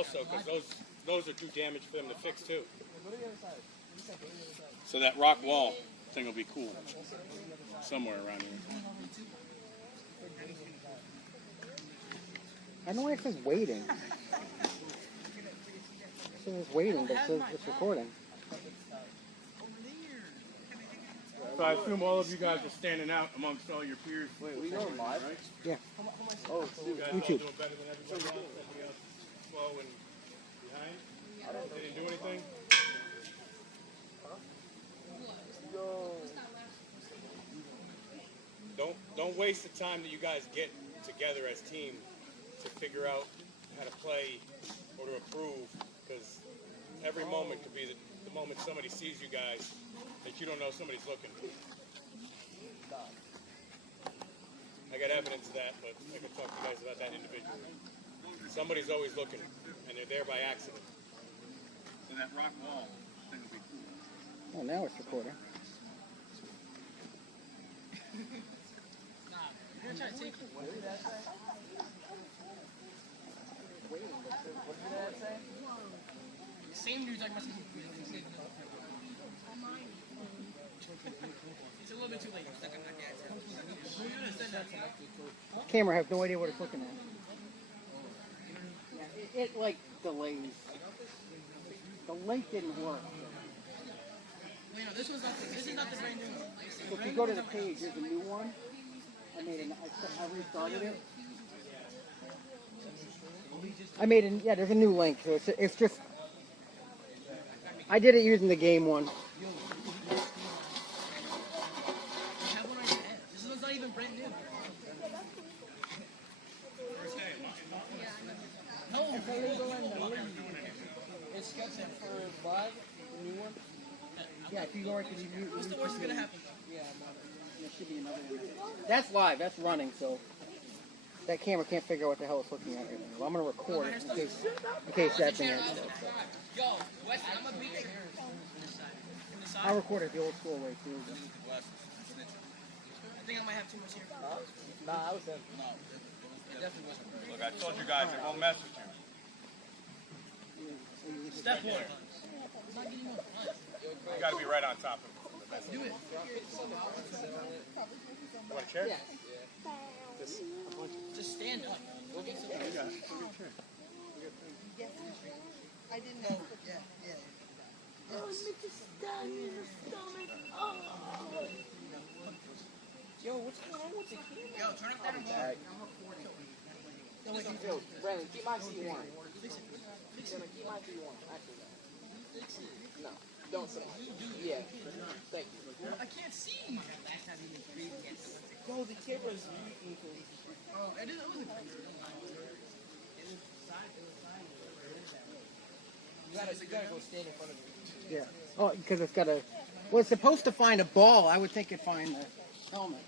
also, because those are too damaged for them to fix too. So that rock wall thing will be cool somewhere around here. I don't know why it says waiting. It says it's waiting, but it says it's recording. So I assume all of you guys are standing out amongst all your peers. Wait, we going live? Right? Yeah. Oh, You guys YouTube. all doing better than everybody else. Everybody else is slow and behind. They didn't do anything. Don't waste the time that you guys get together as team to figure out how to play or to improve, because every moment could be the moment somebody sees you guys that you don't know somebody's looking. I got evidence of that, but I can talk to you guys about that individually. Somebody's always looking, and they're there by accident. So that rock wall thing will be cool. Oh, now it's recording. I'm gonna try to take it. What did that say? What did that say? Same dude talking about some. It's a little bit too late. I'm stuck on my dad's house. Camera has no idea what it's looking at. Yeah, it like delays. The link didn't work. Wait, no, this is not the brand new one. So if you go to the page, there's a new one. I restarted it. Yeah, there's a new link. So it's just, I did it using the game one. You have one on your head. This one's not even brand new. No, It's scheduled for live, the new one? Yeah, if you go right to the what's the worst gonna happen though? Yeah, there should be another one. That's live. That's running. So that camera can't figure out what the hell it's looking at right now. Well, I'm gonna record it in case that thing is. Yo, Wes, I'm a beat. I'll record it the old school way too. I think I might have too much here. Nah, I was in. No, it definitely wasn't. Look, I told you guys it won't mess with you. Step one. You got to be right on top of it. Do it. You want a chair? Yeah. Just stand up. Go get some. You got it. Go get a chair. I didn't know. Yeah. Yo, what's going on with the camera? Yo, turn up that remote. I'm recording. Yo, Brandon, keep my seat warm. Keep my seat warm. Actually, no. Don't say it. Yeah. Thank you. I can't see. Yo, the camera's leaking. Oh, it wasn't. You gotta go stand in front of me. Yeah. Oh, because it's got a. Well, it's supposed to find a ball. I would think it'd find the helmet.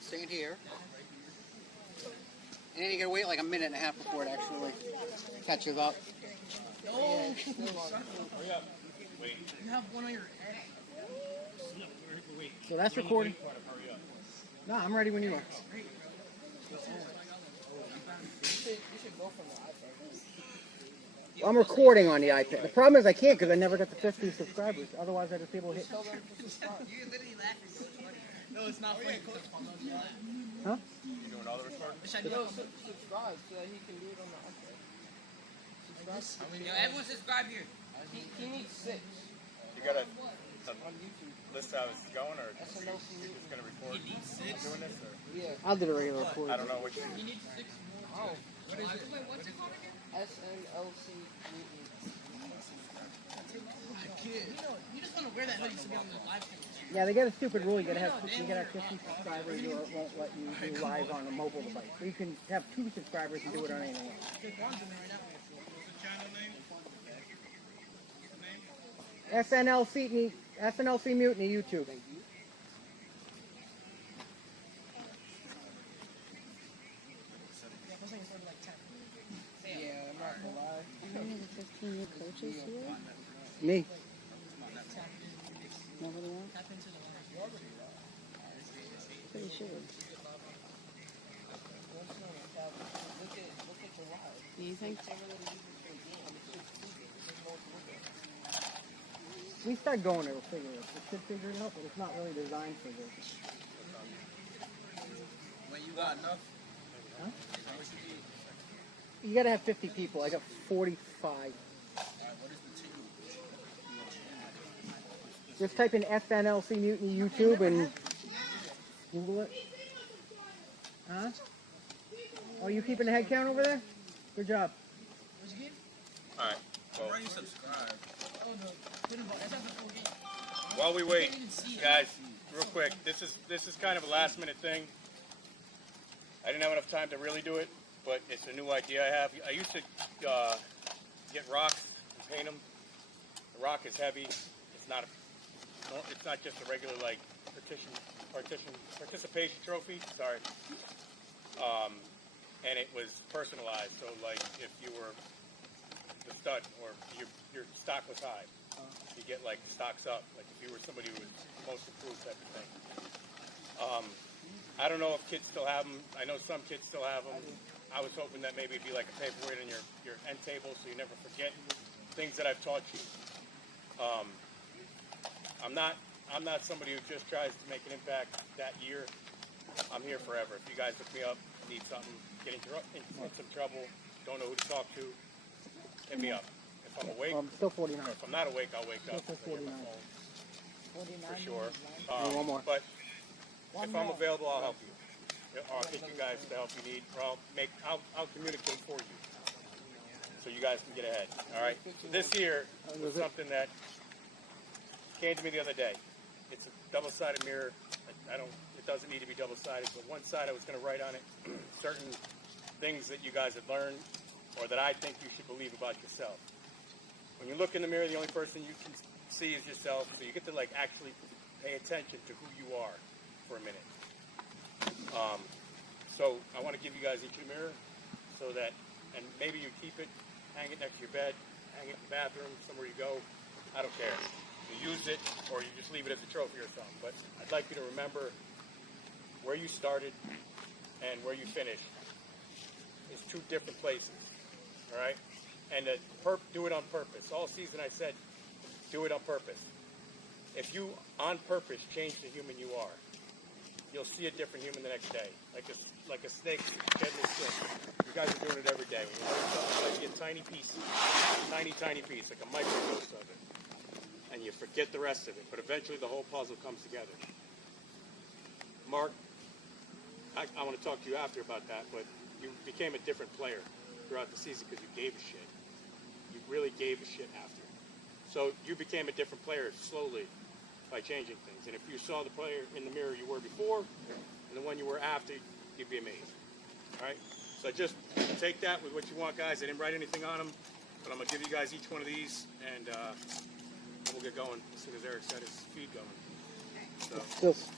Stand here. And then you gotta wait like a minute and a half before it actually catches up. No. Hurry up. Wait. You have one on your head. So that's recording. Hurry up. No, I'm ready when you are. You should go from the iPad. Well, I'm recording on the iPad. The problem is I can't because I never got the 50 subscribers. Otherwise, I'd just be able to hit. You're literally laughing so funny. No, it's not funny. Huh? You doing all the recording? Yo, subscribe so that he can do it on the iPad. Subscribe. Yo, everyone subscribe here. He needs 6 You got to on YouTube. list how this is going, or SNLC just going to record doing this? Or? Yeah. I'll do the regular recording. I don't know which. You need 6. Oh. What is it? What's it called again? SNLC Mutiny. You just want to wear that hoodie to be on the live stream. Yeah, they got a stupid rule. You gotta have 50 subscribers, or it won't let you do live on a mobile device. So you can have 2 subscribers and do it on anything else. SNLC Mutiny YouTube. Yeah, I'm not gonna lie. How many of the 15 new coaches here? Me. Nobody wants? pretty sure. You think? We start going there, we'll figure it. We should figure it out, but it's not really designed for this. When you got enough, Huh? You gotta have 50 people. I got 45. what is the team? Just type in SNLC Mutiny YouTube and Google it. Huh? Oh, you keeping the head count over there? Good job. All right. Well, Why you subscribe? while we wait, guys, real quick, this is kind of a last minute thing. I didn't have enough time to really do it, but it's a new idea I have. I used to get rocks and paint them. The rock is heavy. It's not just a regular like participation trophy. Sorry. And it was personalized. So like if you were the stud or your stock was high, you get like stocks up. Like if you were somebody who was most improved type of thing. I don't know if kids still have them. I know some kids still have them. I was hoping that maybe it'd be like a paperweight on your end table so you never forget things that I've taught you. I'm not somebody who just tries to make an impact that year. I'm here forever. If you guys look me up, need something, get in some trouble, don't know who to talk to, hit me up. If I'm awake, I'm still 49. or if I'm not awake, I'll wake up. Still I'll get my 49. phone for sure. And one more. But if I'm available, I'll help you. Or I'll get you guys the help you need, or I'll communicate for you, so you guys can get ahead. All right. So this here was something that came to me the other day. It's a double-sided mirror. It doesn't need to be double-sided, but one side I was going to write on it certain things that you guys had learned, or that I think you should believe about yourself. When you look in the mirror, the only person you can see is yourself, so you get to like actually pay attention to who you are for a minute. So I want to give you guys each a mirror so that, and maybe you keep it, hang it next to your bed, hang it in the bathroom, somewhere you go. I don't care. You use it or you just leave it as a trophy or something. But I'd like you to remember where you started and where you finished is two different places. All right? And do it on purpose. All season I said, do it on purpose. If you, on purpose, change the human you are, you'll see a different human the next day. Like a snake shedding its skin. You guys are doing it every day. When you learn something, like a tiny piece, tiny piece, like a microdose of it. And you forget the rest of it. But eventually the whole puzzle comes together. Mark, I want to talk to you after about that, but you became a different player throughout the season because you gave a shit. You really gave a shit after. So you became a different player slowly by changing things. And if you saw the player in the mirror you were before and the one you were after, you'd be amazed. All right? So just take that with what you want, guys. I didn't write anything on them, but I'm going to give you guys each one of these, and we'll get going as soon as Eric set his feed going. So, It's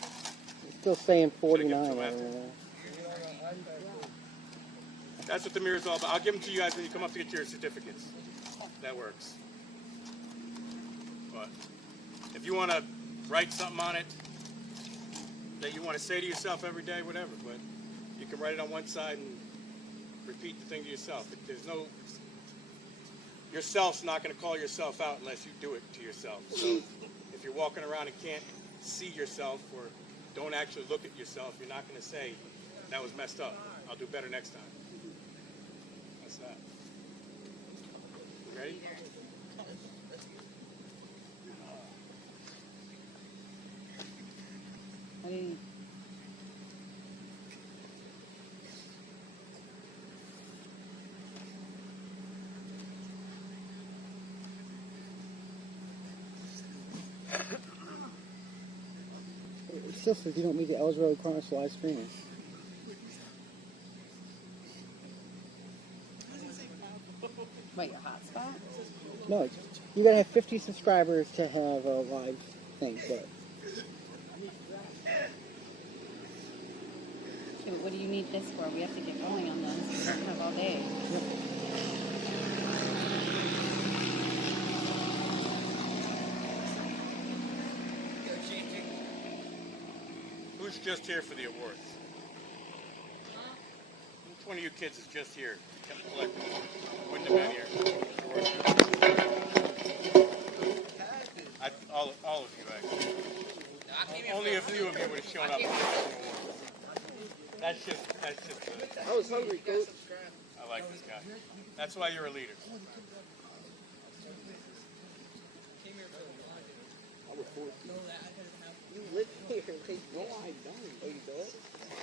still saying Should I give 49. it to him after? That's what the mirror's all about. I'll give them to you guys when you come up to get your certificates. That works. But if you want to write something on it that you want to say to yourself every day, whatever, but you can write it on one side and repeat the thing to yourself. There's no... Yourself's not going to call yourself out unless you do it to yourself. So if you're walking around and can't see yourself or don't actually look at yourself, you're not going to say, that was messed up. I'll do better next time. That's that. You ready? I mean, It still says you don't meet the eligible requirements for live streaming. what, your hotspot? No, you gotta have 50 subscribers to have a live thing. But Okay, but what do you need this for? We have to get going on this. We don't have all day. Who's just here for the awards? Which one of you kids is just here to collect them? Wouldn't have been here. All of you, actually. Only a few of you would have shown up. That's just. I was hungry, coach. I like this guy. That's why you're a leader. I was forced to. You live here. They no, I don't. Oh, you don't? I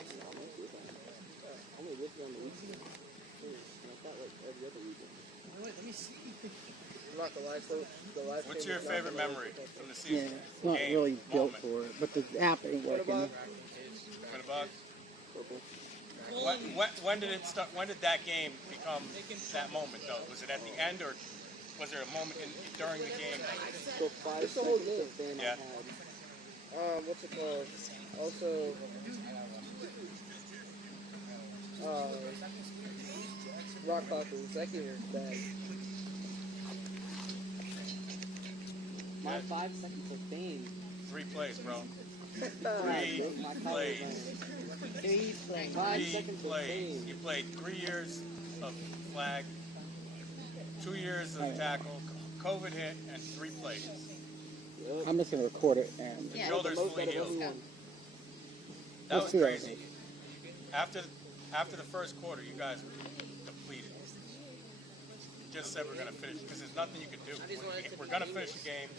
only live here on the weekend. I thought like every other weekend. Wait, let me see. Not the live coach. The live What's your favorite memory from the season? Yeah, it's not Game, really built moment. for it, but the app ain't working. Been a bug? Purple. When did it start? When did that game become that moment, though? Was it at the end, or was there a moment during the game? So 5 seconds of fame Yeah. I had. What's it called? Also, Rock Clocker, second year back. My 5 seconds of fame. 3 plays, bro. My 3 plays. 3 plays. 5 3 seconds of plays. fame. You played 3 years of flag, 2 years of tackle, COVID hit, and 3 plays. I'm just gonna record it and Yeah. Shoulders Most fully out of healed. everyone. That Let's was see what I crazy. After the first quarter, you guys were depleted. You just said we're going to finish because there's nothing you can do. We're going to finish the game.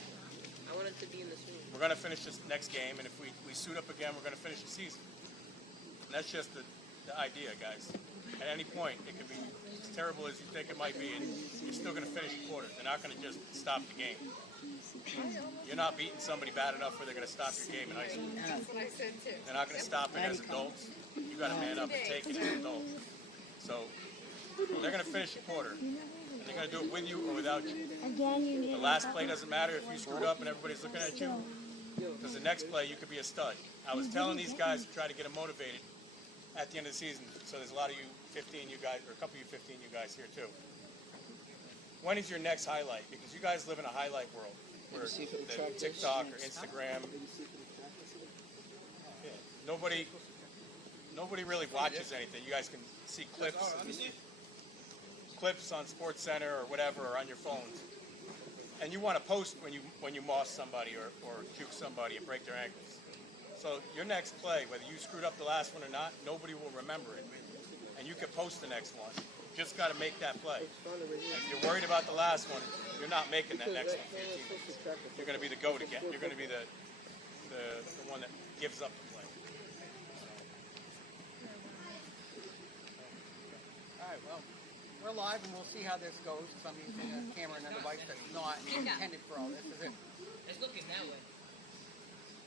I wanted to be in this room. We're going to finish this next game, and if we suit up again, we're going to finish the season. And that's just the idea, guys. At any point, it could be as terrible as you think it might be, and you're still going to finish the quarter. They're not going to just stop the game. You're not beating somebody bad enough where they're going to stop your game in high school. That's what I said too. They're not going to stop it as adults. You got to man up and take it as adults. So they're going to finish the quarter, and they're going to do it with you or without you. The last play doesn't matter if you screwed up and everybody's looking at you, because the next play you could be a stud. I was telling these guys to try to get them motivated at the end of the season. So there's a lot of you 15 you guys, or a couple of you 15 you guys here too. When is your next highlight? Because you guys live in a highlight world where the TikTok or Instagram. Yeah, nobody really watches anything. You guys can see clips on Sports Center or whatever, or on your phones. And you want to post when you moss somebody or juke somebody and break their ankles. So your next play, whether you screwed up the last one or not, nobody will remember it. And you can post the next one. You just got to make that play. And if you're worried about the last one, you're not making that next one for your team. You're going to be the GOAT again. You're going to be the one that gives up the play. All right, well, we're live and we'll see how this goes. So I'm using a camera and a device that's not intended for all this, is it? It's looking that way.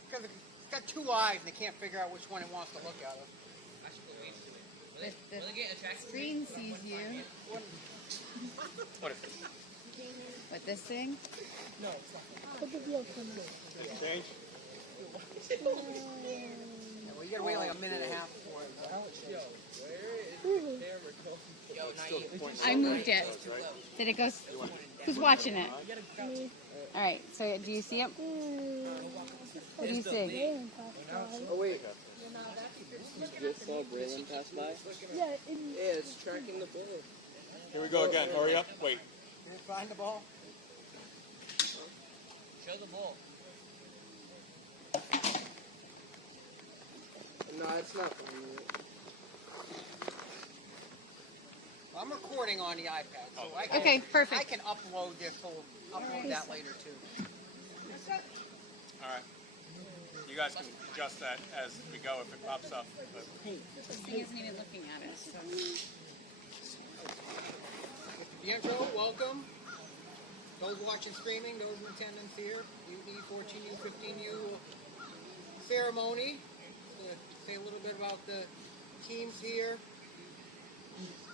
Because it's got 2 eyes and it can't figure out which one it wants to look out of. I should go wait to it. The Will it get attracted? screen sees you. What is it? What, this thing? Change? Yeah, well, you gotta wait like a minute and a half before it. Yo, not you. I moved it. Did it go? Who's watching it? All right. So do you see it? What do you see? Oh wait. Just saw Braylon pass by. Yeah, it's tracking the ball. Here we go again. Hurry up. Wait. Can you find the ball? Show the ball. No, it's not finding it. I'm recording on the iPad, so I can, Okay, perfect. I can upload this whole, upload that later too. All right. You guys can adjust that as we go if it pops up. But This thing isn't even looking at us. So. Pietro, welcome. Those watching streaming, those in attendance here, U14U, 15U ceremony. Say a little bit about the teams here.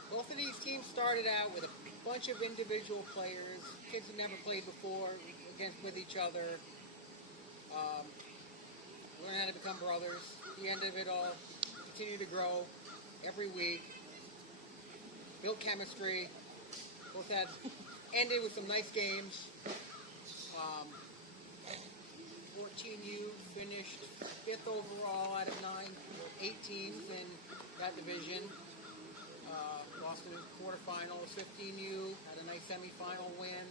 Both of these teams started out with a bunch of individual players, kids who never played before, with each other. Learn how to become brothers. At the end of it all, continue to grow every week. Build chemistry. Both had ended with some nice games. 14U finished 5th overall out of 8 teams in that division. Lost in the quarterfinals. 15U had a nice semifinal win.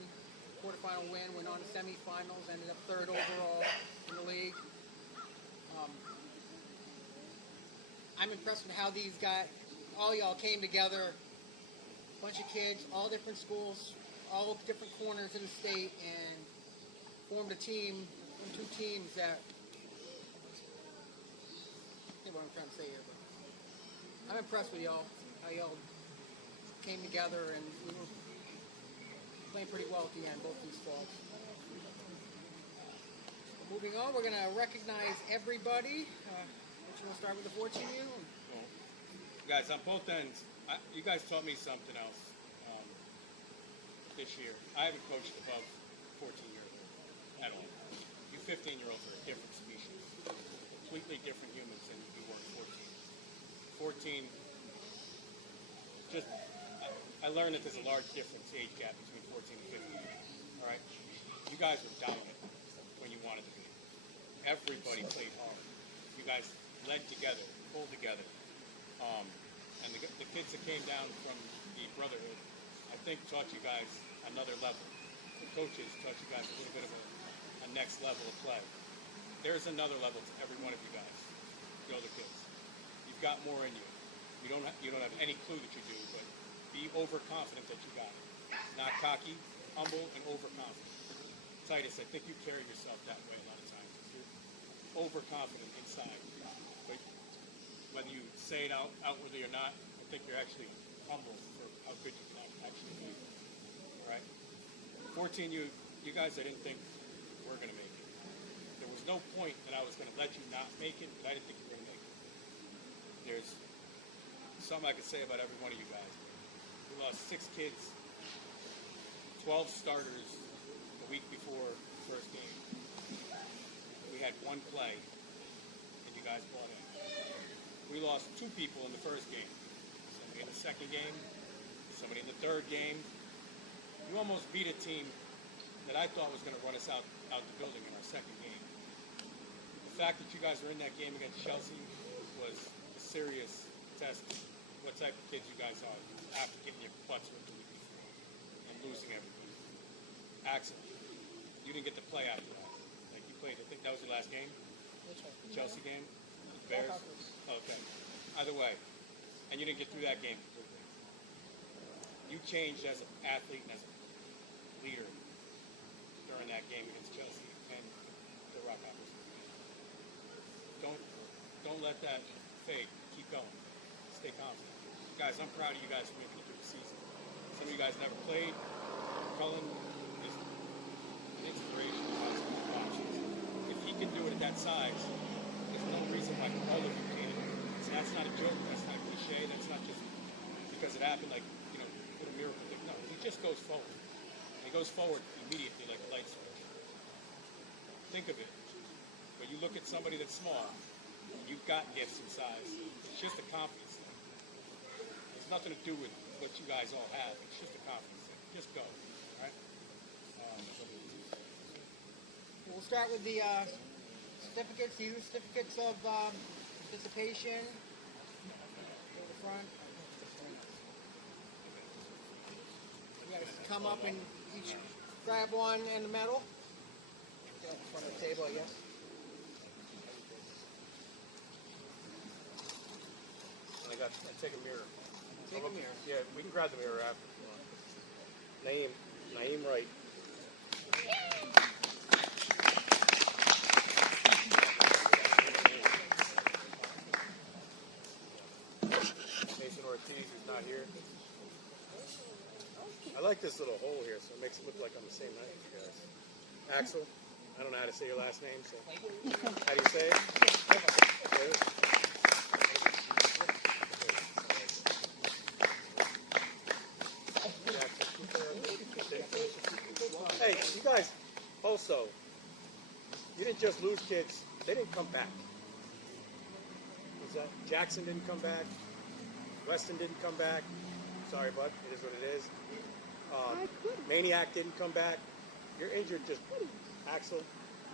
Quarterfinal win, went on to semifinals, ended up 3rd overall in the league. I'm impressed with how these guys, all y'all came together. Bunch of kids, all different schools, all different corners of the state, and formed a team, 2 teams that, I think what I'm trying to say here, but I'm impressed with y'all, how y'all came together, and we were playing pretty well at the end, both these squads. Moving on, we're going to recognize everybody. Which you want to start with the 14U? Well, guys, on both ends, you guys taught me something else this year. I haven't coached above 14 years old at all. You 15-year-olds are a different species, completely different humans than you were 14. 14, just, I learned that there's a large difference, age gap between 14 and 15. All right? You guys were dominant when you wanted to be. Everybody played hard. You guys led together, pulled together. And the kids that came down from the Brotherhood, I think taught you guys another level. The coaches taught you guys a little bit of a next level of play. There's another level to every one of you guys, the older kids. You've got more in you. You don't have any clue that you do, but be overconfident that you got it. Not cocky, humble, and overconfident. Titus, I think you carry yourself that way a lot of times. You're overconfident inside. But whether you say it outwardly or not, I think you're actually humble for how good you can actually be. All right? 14, you guys, I didn't think were going to make it. There was no point that I was going to let you not make it, but I didn't think you were going to make it. There's something I could say about every one of you guys. We lost 6 kids, 12 starters the week before the first game. We had 1 play, and you guys bought in. We lost 2 people in the first game. Somebody in the second game, somebody in the third game. You almost beat a team that I thought was going to run us out the building in our second game. The fact that you guys were in that game against Chelsea was a serious test of what type of kids you guys are after getting your butts ripped the week before and losing everything. Axel, you didn't get to play after that. Like you played, I think that was your last game? Which one? The Chelsea game? The Bears? Okay. Either way. And you didn't get through that game completely. You changed as an athlete and as a leader during that game against Chelsea and the Rockhoppers. Don't let that fade. Keep going. Stay confident. Guys, I'm proud of you guys for making it through the season. Some of you guys never played. Cullen is an inspiration to guys to watch. If he can do it at that size, there's no reason why all of you can't. And that's not a joke. That's not a cliche. That's not just because it happened like, what a miracle thing. No, he just goes forward. And he goes forward immediately like a light switch. Think of it. When you look at somebody that's small, you've got gifts and size. It's just a confidence thing. It's nothing to do with what you guys all have. It's just a confidence thing. Just go. All right? We'll start with the certificates. These are certificates of participation. Go to the front. You guys come up and each grab one and the medal. Get up in front of the table, I guess. I take a mirror. Take a mirror. Yeah, we can grab the mirror after. Naeem Wright. Mason Ortiz is not here. I like this little hole here, so it makes it look like I'm the same height as you guys. Axel, I don't know how to say your last name, so how do you say it? Hey, you guys, also, you didn't just lose kids, they didn't come back. Was that Jackson didn't come back? Weston didn't come back. Sorry, bud, it is what it is. Maniac didn't come back. You're injured just, Axel,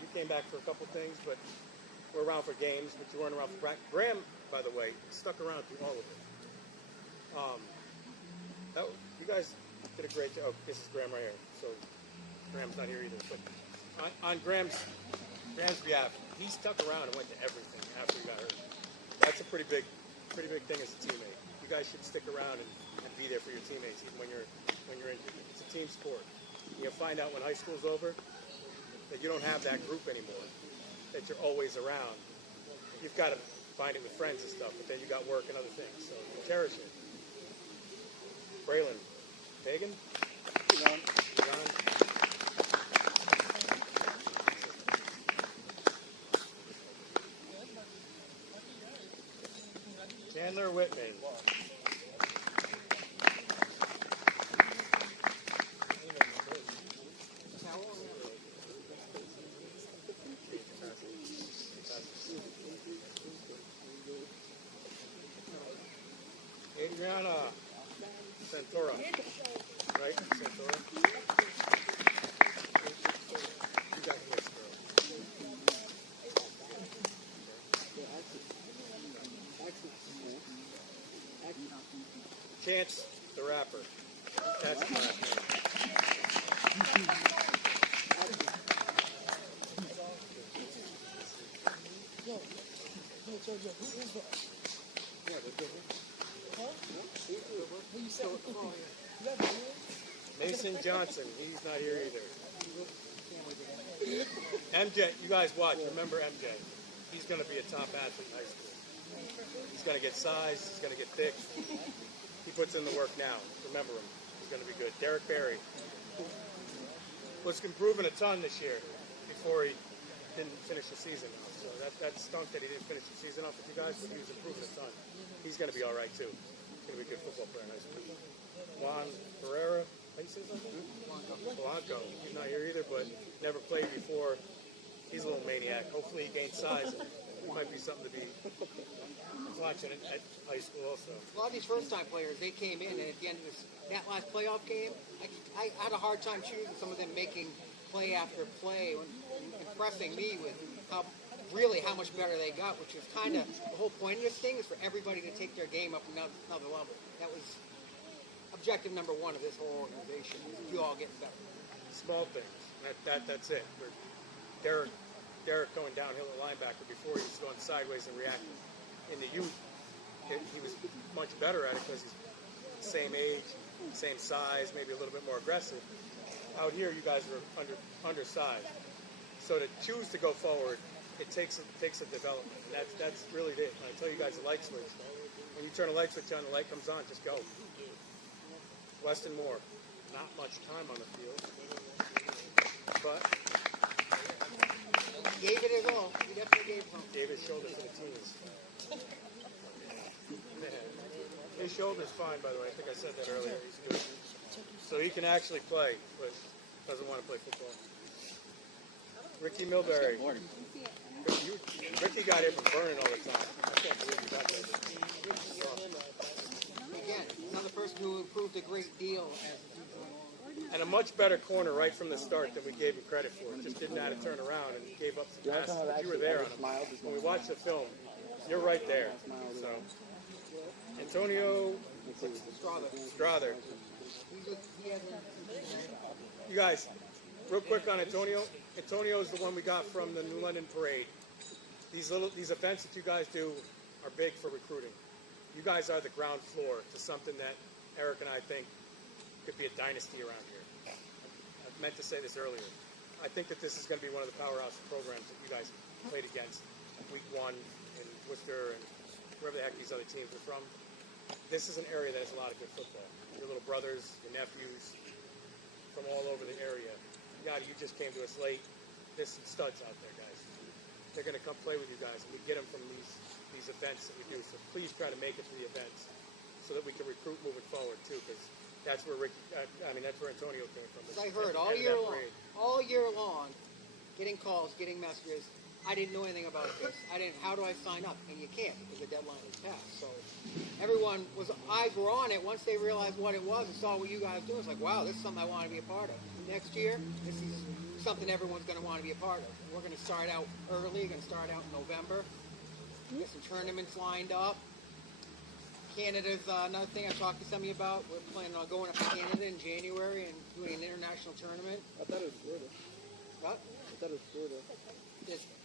you came back for a couple things, but we're around for games, but you weren't around for practice. Graham, by the way, stuck around through all of it. You guys did a great job. Oh, this is Graham right here. So Graham's not here either. But on Graham's behalf, he stuck around and went to everything after he got hurt. That's a pretty big thing as a teammate. You guys should stick around and be there for your teammates even when you're injured. It's a team sport. You'll find out when high school's over that you don't have that group anymore, that you're always around. You've got to find it with friends and stuff, but then you got work and other things. So cherish it. Braylon, Pagan? John. Chandler Whitman. Adriana Santora. Right? Santora. You got this girl. Chance the Rapper. That's the last name. Mason Johnson, he's not here either. MJ, you guys watch, remember MJ. He's going to be a top athlete in high school. He's going to get size, he's going to get thick. He puts in the work now. Remember him. He's going to be good. Derek Berry was improving a ton this year before he didn't finish the season off. So that stunk that he didn't finish the season off with you guys, but he was improving a ton. He's going to be all right too. He's going to be a good football player in high school. Juan Pereira, how do you say something? Blanco. He's not here either, but never played before. He's a little maniac. Hopefully he gains size. It might be something to be watching at high school also. A lot of these first-time players, they came in, and at the end of that last playoff game, I had a hard time choosing some of them making play after play, impressing me with how much better they got, which is kind of the whole point of this thing is for everybody to take their game up another level. That was objective number one of this whole organization. You all getting better. Small things. That's it. Derek going downhill at linebacker before he was going sideways and reacting. In the youth, he was much better at it because he's the same age, same size, maybe a little bit more aggressive. Out here, you guys were undersized. So to choose to go forward, it takes a development. And that's really it. When I tell you guys the light switch, when you turn a light switch on, the light comes on, just go. Weston Moore, not much time on the field, but Gave it his all. He definitely gave it all. gave his shoulder to the teams. His shoulder's fine, by the way. I think I said that earlier. He's good. So he can actually play, but doesn't want to play football. Ricky Milbury. Ricky got here from Vernon all the time. I can't believe he got there. Again, another person who improved a great deal as And a much better corner right from the start than we gave him credit for. Just didn't know how to turn around and gave up some passes. But you were there on him. When we watched the film, you're right there. So, Antonio Strother. You guys, real quick on Antonio. Antonio is the one we got from the New London Parade. These events that you guys do are big for recruiting. You guys are the ground floor to something that Eric and I think could be a dynasty around here. I meant to say this earlier. I think that this is going to be one of the powerhouse programs that you guys played against week 1 in Worcester and wherever the heck these other teams are from. This is an area that has a lot of good football. Your little brothers, your nephews, from all over the area. God, you just came to us late. There's some studs out there, guys. They're going to come play with you guys, and we get them from these events that we do. So please try to make it to the events so that we can recruit moving forward too, because that's where that's where Antonio came from. I heard all year long, getting calls, getting messages. I didn't know anything about this. How do I sign up? And you can't because the deadline is passed. So eyes were on it. Once they realized what it was and saw what you guys do, it's like, wow, this is something I want to be a part of. next year, this is something everyone's going to want to be a part of. We're going to start out early, going to start out in November. Get some tournaments lined up. Canada's another thing I talked to some of you about. We're planning on going up to Canada in January and doing an international tournament. I thought it was Florida. What? I thought it was Florida.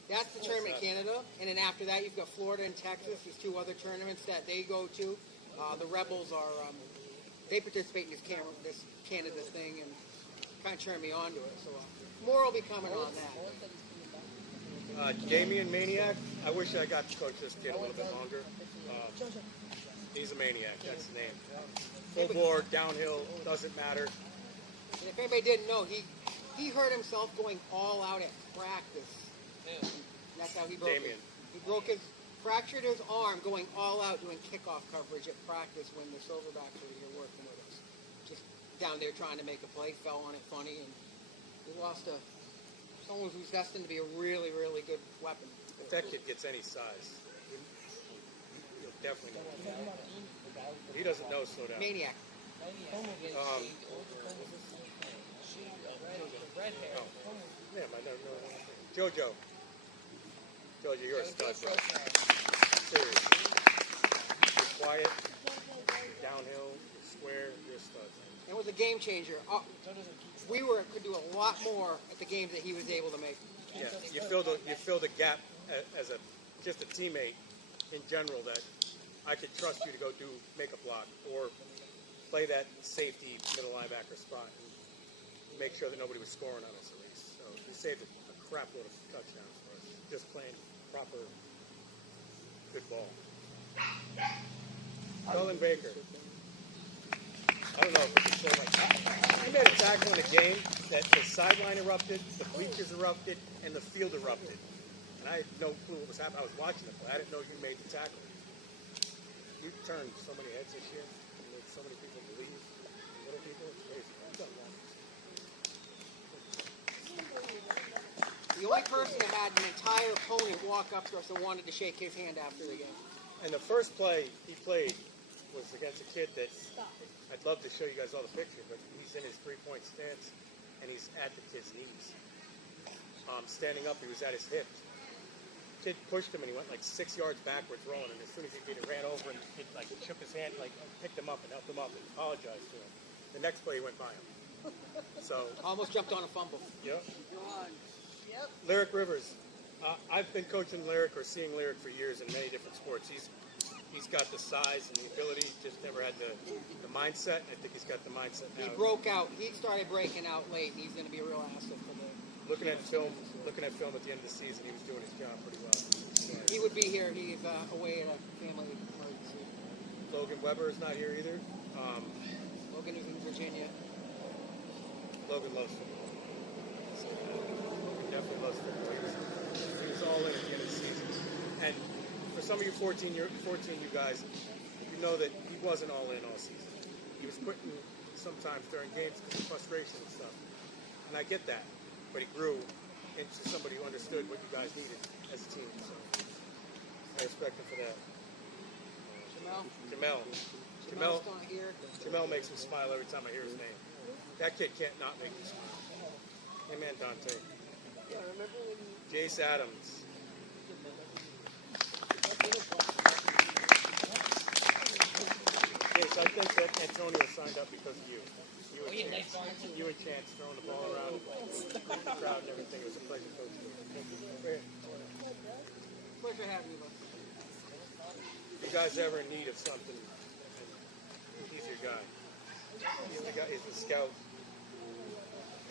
That's the tournament in Canada, and then after that you've got Florida and Texas. There's two other tournaments that they go to. The Rebels are they participate in this Canada thing and kind of turned me on to it. So more will be coming on that. Damien Maniac. I wish I got to coach this kid a little bit longer. He's a maniac. That's the name. Full bore, downhill, doesn't matter. And if anybody didn't know, he hurt himself going all out at practice. That's how he broke Damien. it. He fractured his arm going all out doing kickoff coverage at practice when the Silverbacks were here working with us. Just down there trying to make a play, fell on it funny, and we lost someone who's destined to be a really, really good weapon. If that kid gets any size, he'll definitely know. He doesn't know slow down. Maniac. Jojo. Jojo, you're a stud, bro. Serious. You're quiet, you're downhill, you're square, you're a stud. It was a game changer. We could do a lot more at the games that he was able to make. Yeah, you filled a gap as just a teammate in general that I could trust you to go make a block or play that safety middle linebacker spot and make sure that nobody was scoring on us at least. So you saved a crap load of touchdowns for us. Just playing proper good ball. Cullen Baker. I don't know if we can say like that. He made a tackle in a game that the sideline erupted, the bleachers erupted, and the field erupted. And I had no clue what was happening. I was watching it, but I didn't know you made the tackle. You turned so many heads this year. You made so many people believe. Little people, it's crazy. You've done wonders. The only person that had an entire opponent walk up to us and wanted to shake his hand after the game. And the first play he played was against a kid that I'd love to show you guys all the picture, but he's in his three-point stance, and he's at the kid's knees. Standing up, he was at his hips. Kid pushed him, and he went like 6 yards backwards rolling, and as soon as he did, he ran over and he, like shook his hand, like picked him up and helped him up and apologized to him. The next play, he went by him. So, Almost jumped on a fumble. yeah. Lyric Rivers. I've been coaching Lyric or seeing Lyric for years in many different sports. He's got the size and the ability, just never had the mindset. I think he's got the mindset now. He broke out. He started breaking out late, and he's going to be a real asset for the. Looking at film at the end of the season, he was doing his job pretty well. So, He would be here. He's away at a family emergency. Logan Weber is not here either. Logan is in Virginia. Logan loves football. Logan definitely loves football. He was all in at the end of the season. And for some of you 14 you guys, you know that he wasn't all in all season. He was quitting sometimes during games because of frustration and stuff. And I get that. But he grew into somebody who understood what you guys needed as a team. So I respect him for that. Jamel's not here. Jamel makes me smile every time I hear his name. That kid can't not make me smile. Hey man, Dante. Jace Adams. Jace, I think that Antonio signed up because of you. You and Chance throwing the ball around the crowd and everything. It was a pleasure coaching you. Pleasure having you. If you guys ever in need of something, he's your guy. He's the scout.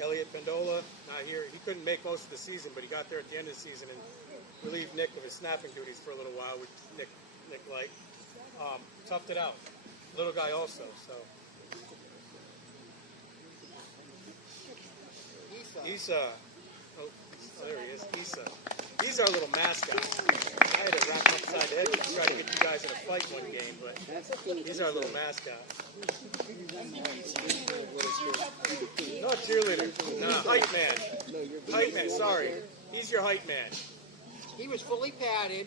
Elliot Pendola, not here. He couldn't make most of the season, but he got there at the end of the season and relieved Nick of his snapping duties for a little while, which Nick liked. Toughed it out. Little guy also, so. Issa. Oh, there he is. Issa. He's our little mascot. I had to wrap him upside the head to try to get you guys in a fight one game, but he's our little mascot. No cheerleader. No, hype man. Hype man, sorry. He's your hype man. He was fully padded,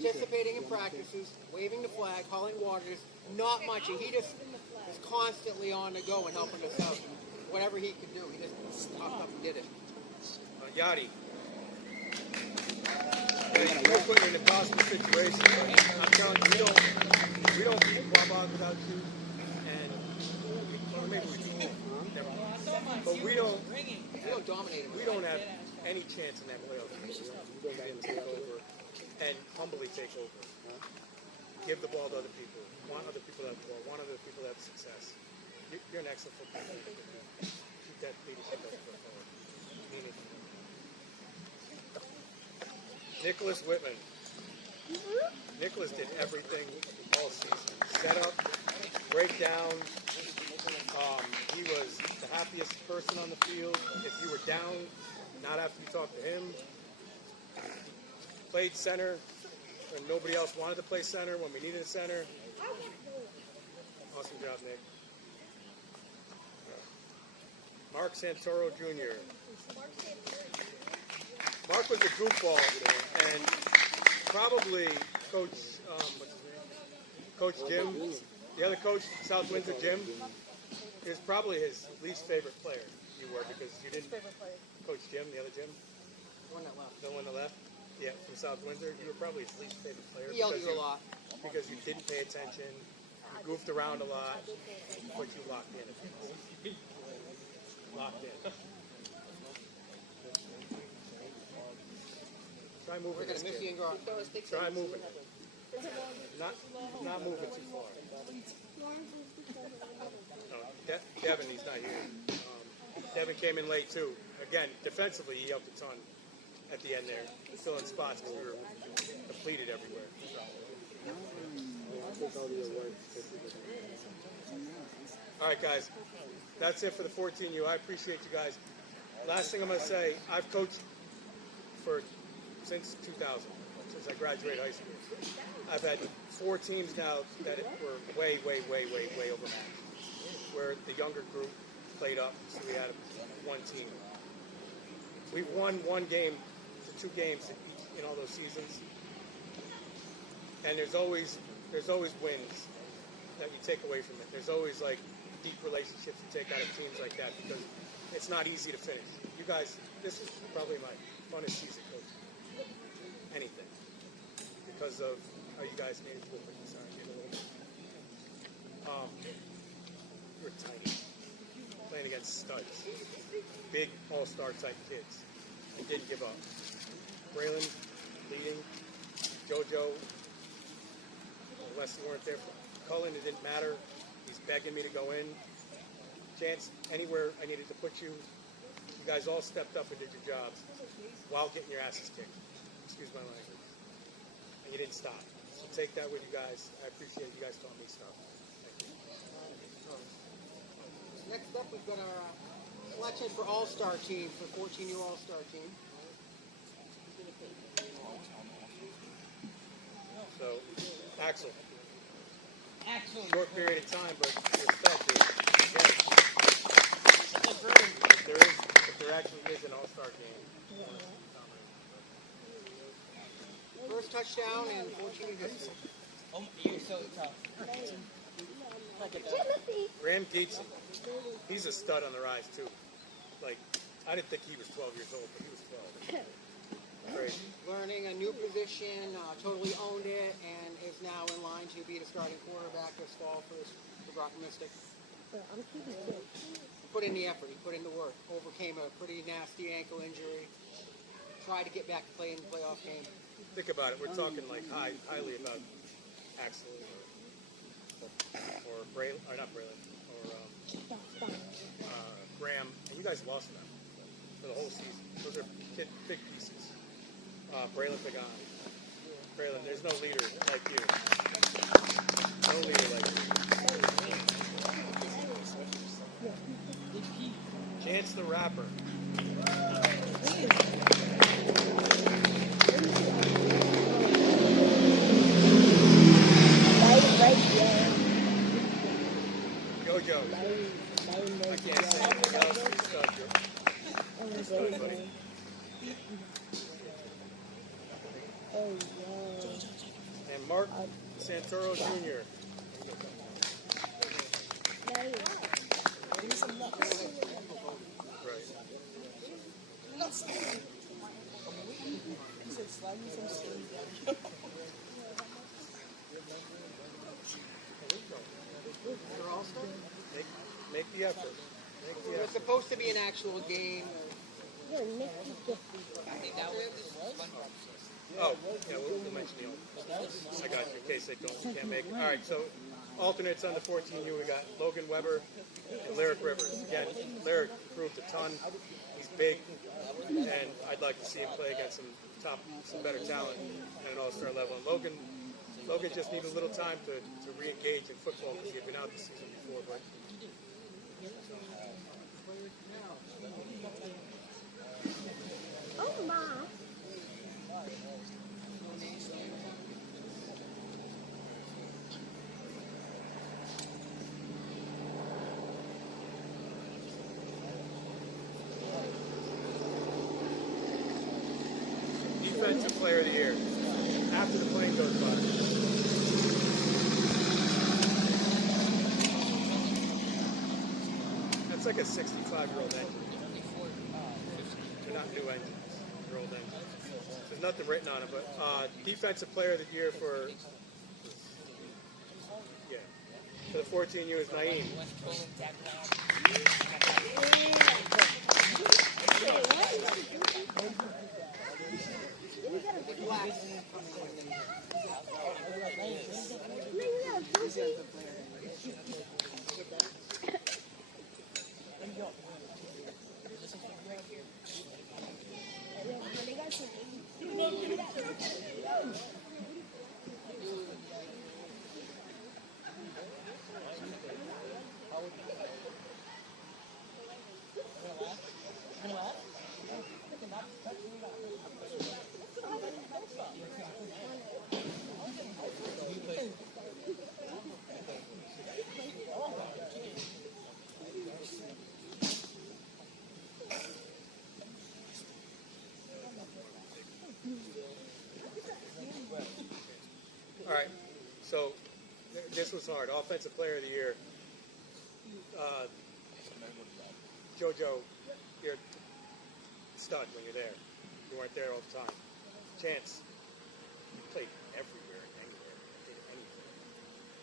participating in practices, waving the flag, hauling waters, not much. And he just is constantly on the go and helping us out. whatever he could do, he just popped up and did it. Yachty. We're putting you in a possible situation, but I'm telling you, we don't beat Wabog without you, and well, maybe we do. Never mind. But we don't dominate him. We don't have any chance in that playoff game. We don't take over and humbly take over. Give the ball to other people. Want other people to have the ball. Want other people to have success. You're an excellent football player. Keep that leadership up for forward. Mean it. Nicholas Whitman. Nicholas did everything all season. Set up, break down. He was the happiest person on the field. If you were down, not after you talked to him. Played center when nobody else wanted to play center, when we needed a center. Awesome job, Nick. Mark Santoro Jr. Mark was a goofball, and probably Coach, what's his name? Coach Jim, the other coach, South Windsor Jim, is probably his least favorite player you were because you didn't. Coach Jim, the other Jim? The one that left. The one that left? Yeah, from South Windsor. You were probably his least favorite player. He yelled at you a lot. Because you didn't pay attention, you goofed around a lot, but you locked in. Locked in. Try moving. We're going to miss you and go. Try moving. Not moving too far. No, Devin, he's not here. Devin came in late too. Again, defensively, he helped a ton at the end there, filling spots because we were depleted everywhere. All right, guys. That's it for the 14U. I appreciate you guys. Last thing I'm going to say, I've coached since 2000, since I graduated high school. I've had 4 teams now that were way overmatched, where the younger group played up, so we had one team. We've won 1 game to 2 games in all those seasons, and there's always wins that you take away from it. There's always like deep relationships you take out of teams like that because it's not easy to finish. You guys, this is probably my funnest season coaching. Anything. Because of how you guys made it to a point. Sorry, get a little bit. You're tiny. Playing against studs. Big all-star type kids. And didn't give up. Braylon leading. JoJo. Unless you weren't there for Cullen, it didn't matter. He's begging me to go in. Chance, anywhere I needed to put you. You guys all stepped up and did your jobs while getting your asses kicked. Excuse my language. And you didn't stop. So take that with you guys. I appreciate you guys telling me stuff. Thank you. Next up, we've got our selection for All-Star team, for 14U All-Star team. So, Axel. Axel. Short period of time, but you're stuck, dude. Again, if there actually is an All-Star game. First touchdown and 14U history. Oh, you're so tough. Graham Dietzen. He's a stud on the rise, too. Like, I didn't think he was 12 years old, but he was 12. Crazy. Learning a new position, totally owned it, and is now in line to be the starting quarterback this fall for the Brock Mystic. Put in the effort, he put in the work, overcame a pretty nasty ankle injury, tried to get back to play in the playoff game. Think about it. We're talking like highly about Axel or Braylon, or not Braylon, or Graham, and you guys lost them for the whole season. Those are big pieces. Braylon Pagan. Braylon, there's no leader like you. No leader like you. Chance the Rapper. JoJo. I can't say anything else. You're stuck, buddy. And Mark Santoro Jr. the effort. Make the It was effort. supposed to be an actual game. Oh, yeah, we'll mention the alternates. I got you, in case they can't make it. All right, so alternates on the 14U, we got Logan Weber and Lyric Rivers. Again, Lyric improved a ton. He's big, and I'd like to see him play against some better talent at an all-star level. And Logan just needed a little time to re-engage in football because he had been out the season before. But Oh, Ma. Defensive Player of the Year, after the plane goes by. That's like a 65-year-old engine. They're not new engines, they're old engines. There's nothing written on it, but Defensive Player of the Year for the 14U is Naeem. All right, so this was hard. Offensive Player of the Year. JoJo, you're a stud when you're there. You weren't there all the time. Chance, you played everywhere and anywhere. Did anything.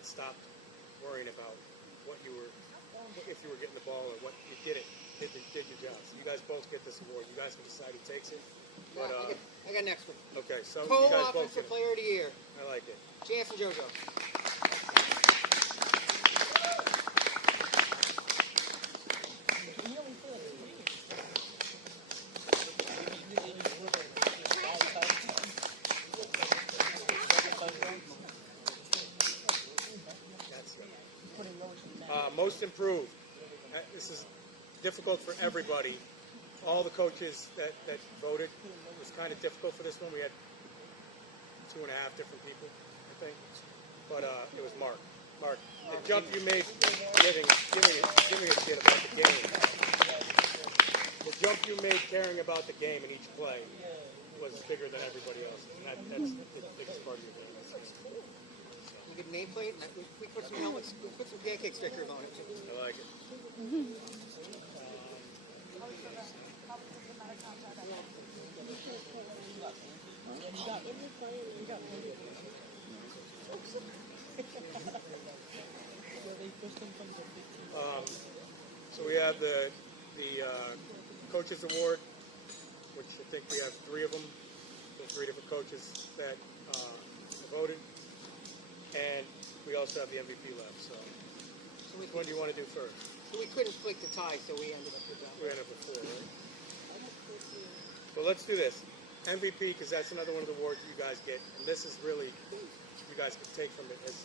Stopped worrying about if you were getting the ball or what you did it. Did your job. So you guys both get this award. You guys can decide who takes it. But I got next one. okay, so you guys both Co-offensive get it. Player of the Year. I like it. Chance and JoJo. Most improved. This is difficult for everybody. All the coaches that voted, it was kind of difficult for this one. We had 2.5 different people, I think. But it was Mark. Mark, the jump you made giving a shit about the game. The jump you made caring about the game in each play was bigger than everybody else's. And that's the biggest part of your game. You get nameplate. We put some helmets. We put some pancake stickers on it too. I like it. So we have the Coaches Award, which I think we have 3 of them. So 3 different coaches that voted. And we also have the MVP left. So which one do you want to do first? So we couldn't flick the tie, so we ended up with that. We ended up with 4, right? So let's do this. MVP, because that's another one of the awards you guys get. And this is really, you guys can take from it as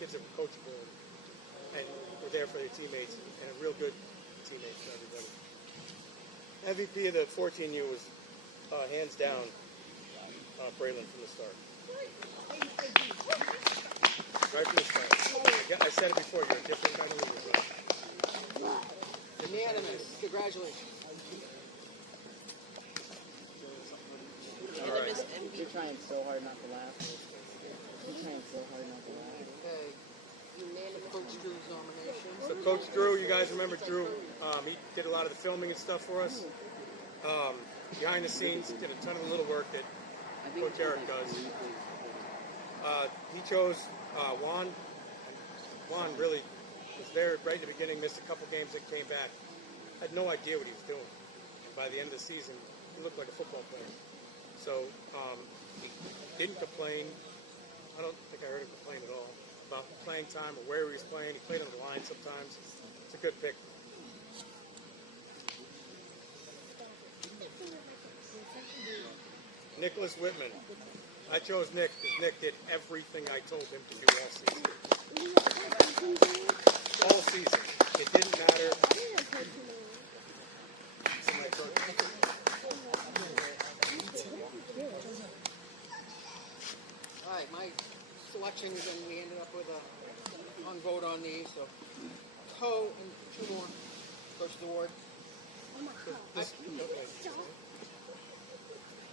kids that were coachable and were there for their teammates and a real good teammates for everybody. MVP of the 14U was hands down Braylon from the start. Right from the start. I said it before, you're a different kind of leader. Unanimous. Congratulations. All right. You're trying so hard not to laugh. You're trying so hard not to laugh. Okay. Unanimous. Coach Drew's nomination. So Coach Drew, you guys remember Drew, he did a lot of the filming and stuff for us. Behind the scenes, did a ton of the little work that Coach Eric does. He chose Juan. Juan really was there right at the beginning, missed a couple games, and came back. Had no idea what he was doing. By the end of the season, he looked like a football player. So he didn't complain. I don't think I heard him complain at all about playing time or where he was playing. He played on the line sometimes. It's a good pick. Nicholas Whitman. I chose Nick because Nick did everything I told him to do all season. All season. It didn't matter. All right, my selections, and we ended up with a long vote on these. So, Toe and two more. Coach Ward.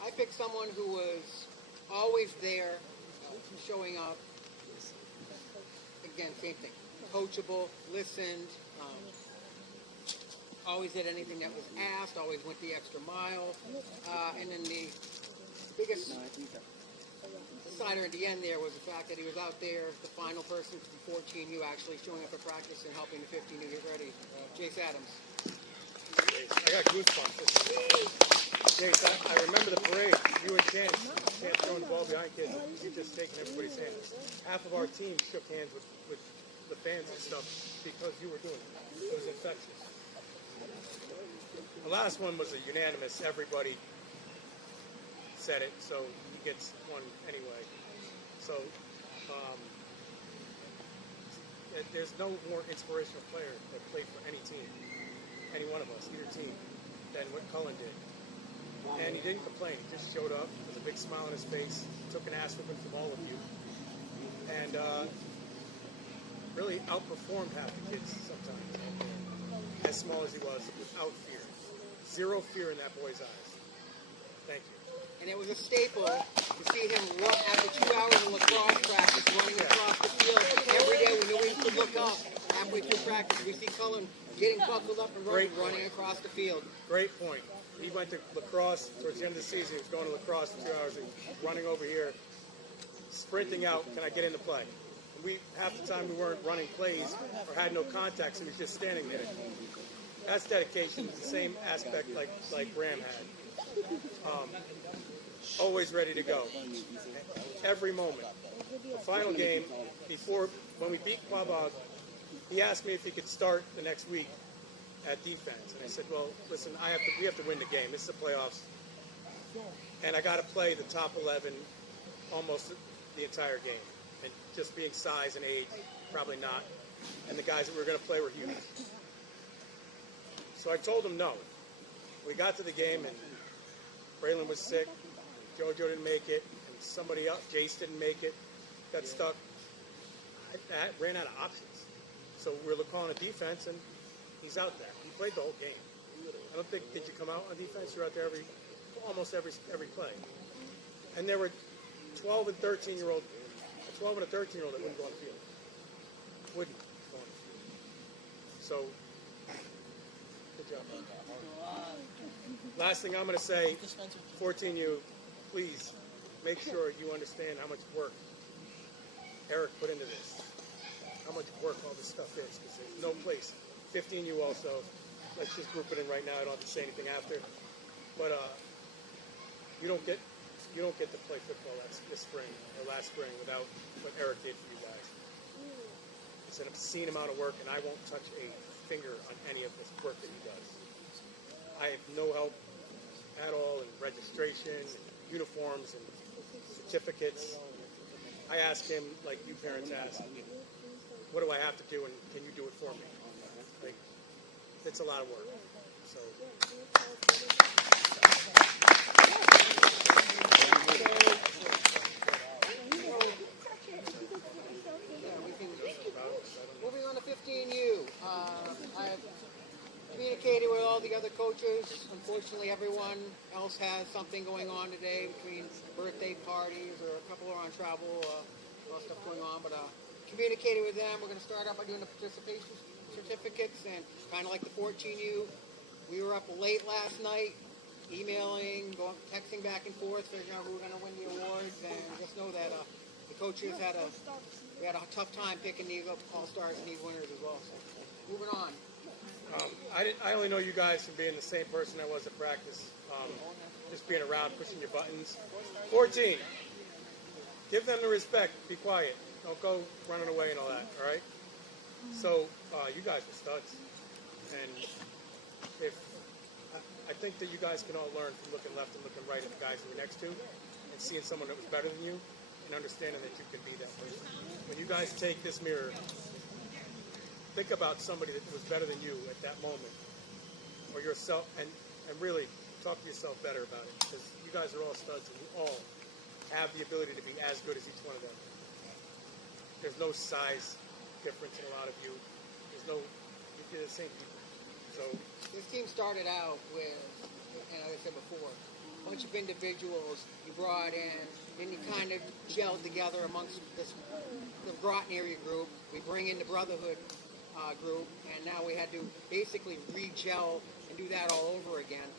I picked someone who was always there, showing up. Again, same thing. Coachable, listened, always did anything that was asked, always went the extra mile. And then the biggest decider at the end there was the fact that he was out there, the final person from 14U actually showing up for practice and helping the 15U get ready. Jace Adams. I got goosebumps. Jace, I remember the parade. You and Chance throwing the ball behind kids. You just taking everybody's hands. Half of our team shook hands with the fans and stuff because you were doing it. It was infectious. The last one was a unanimous. Everybody said it, so he gets one anyway. So there's no more inspirational player that played for any team, any one of us, either team, than what Cullen did. And he didn't complain. He just showed up with a big smile on his face, took an ass whipping from all of you, and really outperformed half the kids sometimes. As small as he was, without fear. Zero fear in that boy's eyes. Thank you. And it was a staple to see him run after 2 hours of lacrosse practice, running across the field every day. We knew he could look up halfway through practice. We see Cullen getting buckled up and running across the field. Great point. He went to lacrosse towards the end of the season. He was going to lacrosse for 2 hours and running over here, sprinting out. Can I get into play? And half the time we weren't running plays or had no contact, so he was just standing there. That's dedication. The same aspect like Graham had. Always ready to go. Every moment. The final game, when we beat Quabog, he asked me if he could start the next week at defense. And I said, well, listen, we have to win the game. This is the playoffs. And I got to play the top 11 almost the entire game. And just being size and age, probably not. And the guys that we were going to play were huge. So I told him no. We got to the game, and Braylon was sick. JoJo didn't make it. And somebody else, Jace didn't make it. Got stuck. I ran out of options. So we're calling a defense, and he's out there. He played the whole game. I don't think, did you come out on defense? You're out there almost every play. And there were 12 and a 13-year-old that wouldn't go on the field. Wouldn't go on the field. So, good job. Last thing I'm going to say, 14U, please make sure you understand how much work Eric put into this. How much work all this stuff is, because there's no place. 15U also. Let's just group it in right now. I don't have to say anything after. But you don't get to play football this spring or last spring without what Eric did for you guys. It's an obscene amount of work, and I won't touch a finger on any of this work that he does. I have no help at all in registration, and uniforms, and certificates. I ask him, like you parents ask, what do I have to do, and can you do it for me? Like, it's a lot of work. So. Moving on to 15U. I've communicated with all the other coaches. Unfortunately, everyone else has something going on today between birthday parties, or a couple are on travel, a lot of stuff going on. But communicated with them. We're going to start out by doing the participation certificates, and kind of like the 14U. We were up late last night, emailing, texting back and forth, figuring out who we're going to win the awards, and just know that the coaches had a tough time picking these all-stars and these winners as well. So, moving on. I only know you guys from being the same person I was at practice. Just being around, pushing your buttons. 14. Give them the respect. Be quiet. Don't go running away and all that. All right. So you guys were studs, and I think that you guys can all learn from looking left and looking right at the guys you're next to, and seeing someone that was better than you, and understanding that you can be that person. When you guys take this mirror, think about somebody that was better than you at that moment, or yourself, and really talk to yourself better about it, because you guys are all studs, and you all have the ability to be as good as each one of them. There's no size difference in a lot of you. You're the same people. So This team started out with, and like I said before, a bunch of individuals you brought in, then you kind of gelled together amongst the Groton area group. We bring in the Brotherhood group, and now we had to basically re-gel and do that all over again.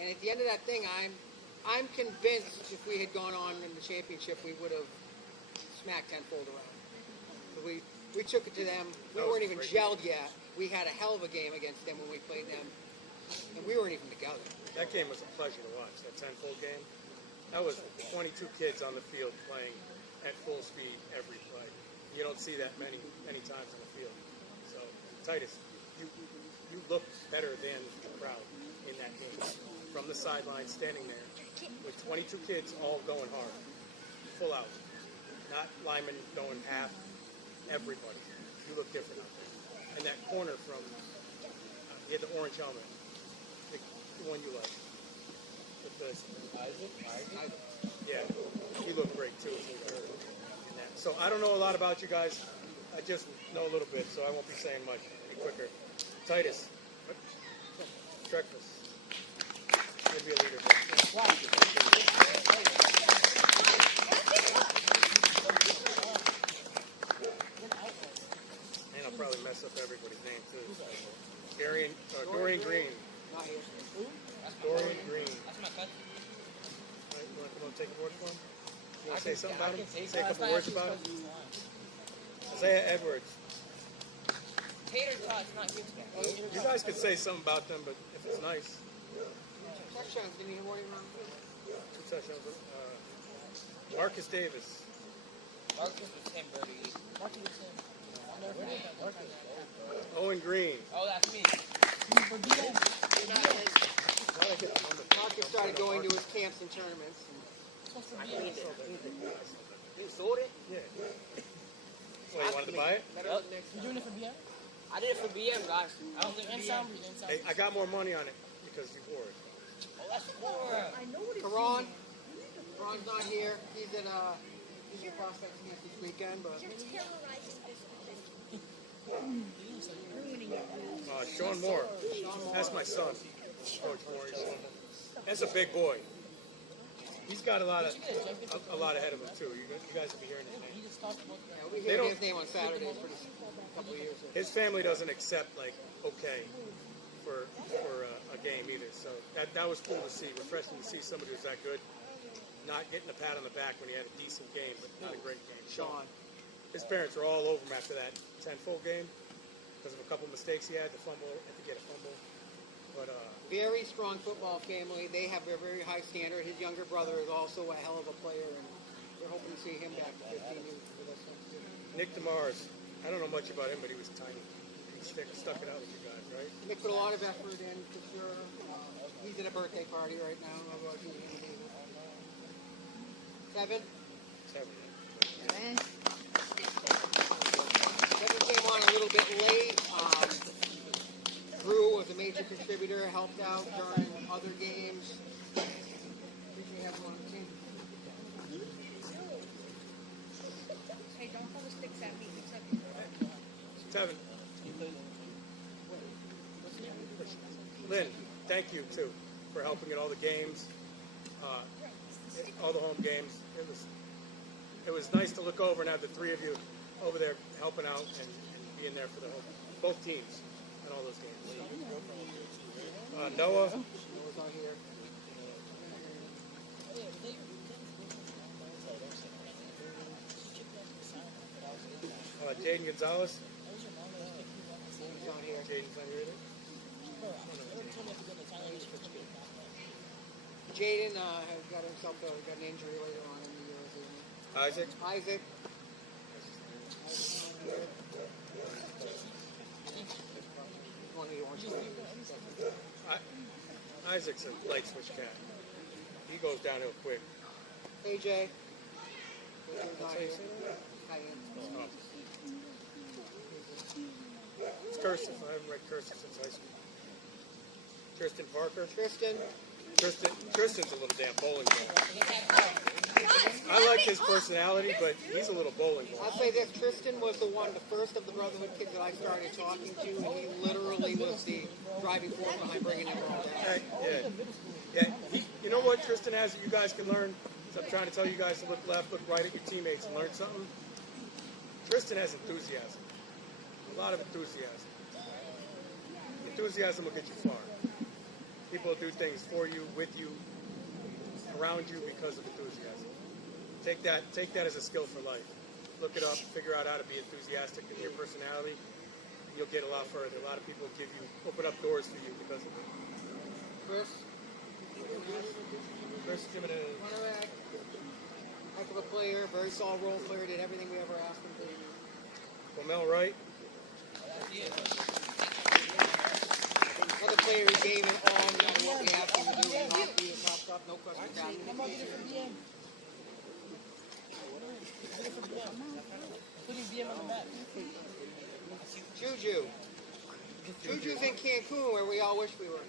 And at the end of that thing, I'm convinced if we had gone on in the championship, we would have smacked tenfold around. So we took it to them. We weren't even gelled yet. We had a hell of a game against them when we played them, and we weren't even together. that game was a pleasure to watch. That 10-fold game. That was 22 kids on the field playing at full speed every play. You don't see that many times on the field. So Titus, you looked better than the crowd in that game. From the sideline, standing there with 22 kids all going hard, full out, not linemen going half. Everybody, you look different out there. And that corner from, he had the orange helmet, the one you like. With the Isaac? Yeah, he looked great too. In that. So I don't know a lot about you guys. I just know a little bit, so I won't be saying much any quicker. Titus, breakfast. You'll be a leader. And I'll probably mess up everybody's name too. Dorian Green. Dorian Green. That's my cousin. Right, you want to take a word for him? You want to say something about him? Say a couple words about him? Isaiah Edwards. Tater tots not good today. You guys could say something about them, but if it's nice. Touchdowns, didn't he morning run? 2 touchdowns. Marcus Davis. Marcus was him, Birdie. Marcus was him. I'll never forget that. Marcus. Owen Green. Oh, that's me. Marcus started going to his camps and tournaments. You sold it? Yeah. Well, you wanted to buy it? You doing it for BM? I did it for BM, guys. I don't think inside. Hey, I got more money on it because you wore it. Oh, that's cool. Karan, Karan's not here. He's at he's at prospects camp this weekend, but Sean Moore. That's my son. Coach Moore. That's a big boy. He's got a lot ahead of him too. You guys will be hearing his name. yeah, we hear his name on Saturdays for a couple of years. His family doesn't accept okay for a game either. So that was cool to see. Refreshing to see somebody who's that good. Not getting a pat on the back when he had a decent game, but not a great game. Sean. His parents were all over him after that 10-fold game because of a couple mistakes he had. The fumble, I think he had a fumble. But Very strong football family. They have a very high standard. His younger brother is also a hell of a player, and we're hoping to see him back for 15 years with us next year. Nick DeMars, I don't know much about him, but he was tiny. He stuck it out with you guys, right? Nick put a lot of effort in for sure. He's at a birthday party right now. Seven. Seven. Seven came on a little bit late. Drew was a major contributor, helped out during other games. Appreciate everyone on the team. Hey, don't throw the sticks at me. It's at Tevin. Lynn, thank you too for helping at all the games, all the home games. It was nice to look over and have the three of you over there helping out and being there for both teams in all those games. Noah. Noah's on here. Jaden Gonzalez. He's not here. Jaden's not here either. Jaden has got himself got an injury later on in the year. Isaac. Isaac. One of the orange players. Isaac's a light switch cat. He goes downhill quick. AJ. That's how you say that? Oh. It's cursive. I haven't read cursive since high school. Tristan Parker. Tristan's a little damn bowling ball. I like his personality, but he's a little bowling ball. I'll say this, Tristan was the first of the Brotherhood kids that I started talking to, and he literally was the driving force behind bringing them all down. You know what Tristan has that you guys can learn? So I'm trying to tell you guys to look left, look right at your teammates and learn something. Tristan has enthusiasm. A lot of enthusiasm. Enthusiasm will get you far. People will do things for you, with you, around you because of enthusiasm. Take that as a skill for life. Look it up, figure out how to be enthusiastic in your personality. You'll get a lot further. A lot of people open up doors for you because of it. Chris Jimenez. Heck of a player, very solid role player, did everything we ever asked him to do. Bomel Wright. Another player who gave it all, no matter what we asked him to do, and not be the top stuff, no question about it. Juju. Juju's in Cancun, where we all wish we were.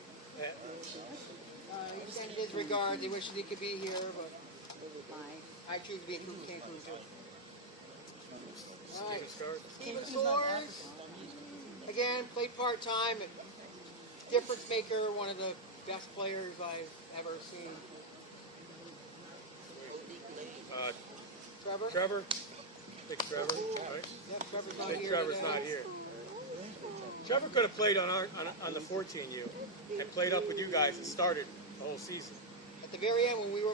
He extended his regards. He wishes he could be here, but I choose to be in Cancun too. All right. Steven Soares. Again, played part-time. Difference maker, one of the best players I've ever seen. Trevor. Big Trevor. Right? Yep, Trevor's not Big here Trevor's today. not here. Trevor could have played on the 14U and played up with you guys and started the whole season. At the very end, when we were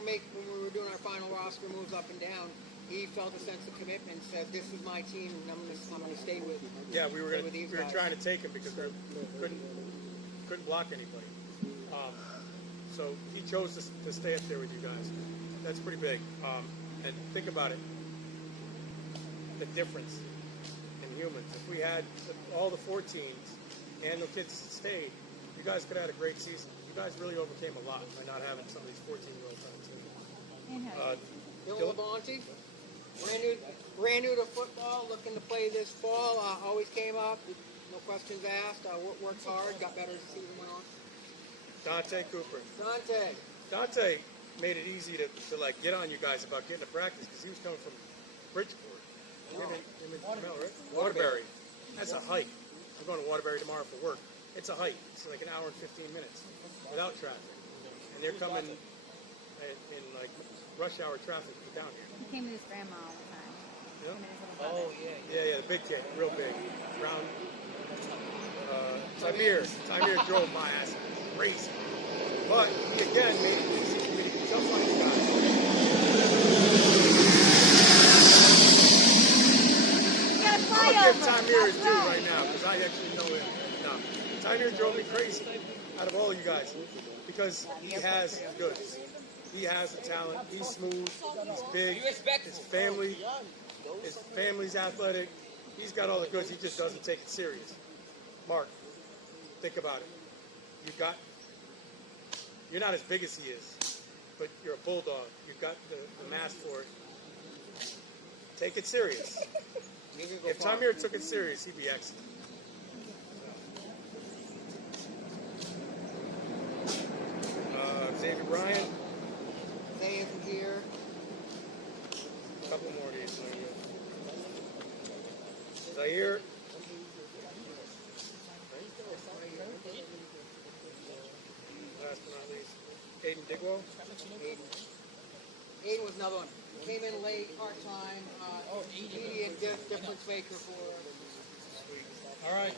doing our final roster moves up and down, he felt a sense of commitment and said, "This is my team, and I'm going to stay with." Yeah, we were these trying to take him because we couldn't block anybody. So he chose to stay up there with you guys. That's pretty big. And think about it, the difference in humans. If we had all the 14s and the kids stayed, you guys could have had a great season. You guys really overcame a lot by not having some of these 14-year-olds on the team. Bill Labonte, brand new to football, looking to play this fall. Always came up, no questions asked. Worked hard, got better as the season went on. Dante Cooper. Dante made it easy to like get on you guys about getting to practice because he was coming from Bridgeport. Him and Mel, right? Waterbury. That's a hike. I'm going to Waterbury tomorrow for work. It's a hike. It's like an hour and 15 minutes without traffic. And they're coming in like rush hour traffic down here. He came with his grandma all the time. Yeah? Yeah, the big kid, real big. Round. Tamir drove my ass crazy. But he again made it easy for me to jump on you guys. I'm going to give Tamir his due right now because I actually know him. No, Tamir drove me crazy out of all of you guys because he has goods. He has the talent. He's smooth. He's big. His family's athletic. He's got all the goods. He just doesn't take it serious. Mark, think about it. You're not as big as he is, but you're a bulldog. You've got the mass for it. Take it serious. If Tamir took it serious, he'd be excellent. Xavier Bryant. Zay isn't here. A couple more of these. Zaire. Last but not least, Aiden Digwell. Aiden was another one. Came in late, part-time, immediate difference maker for us. All right.